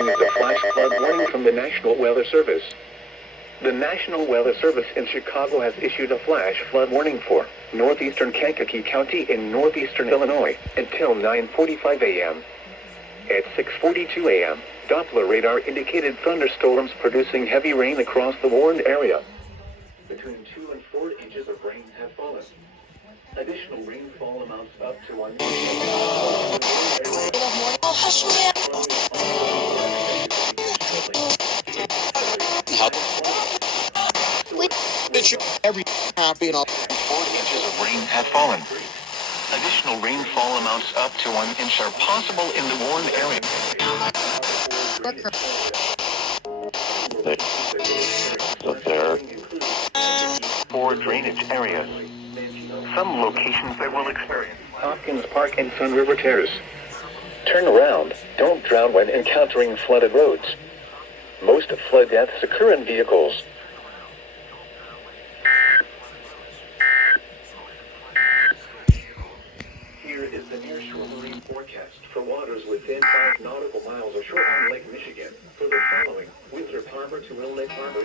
following is a flash flood warning from the National Weather Service. The National Weather Service in Chicago has issued a flash flood warning for northeastern Kankakee County in northeastern Illinois until 9:45 a.m. At 6:42 a.m., Doppler radar indicated thunderstorms producing heavy rain across the warned area. Between 2 and 4 inches of rain have fallen. Additional rainfall amounts up to 1 inch. Every happy and all. 4 inches of rain have fallen. Additional rainfall amounts up to 1 inch are possible in the warned area. For drainage areas. Some locations that will experience Hopkins Park and Sun River Terrace. Turn around. Don't drown when encountering flooded roads. Most flood deaths occur in vehicles. Here is the nearshore marine forecast for waters within 5 nautical miles of shore on Lake Michigan for the following: Winthrop Harbor to Mill Lake Harbor.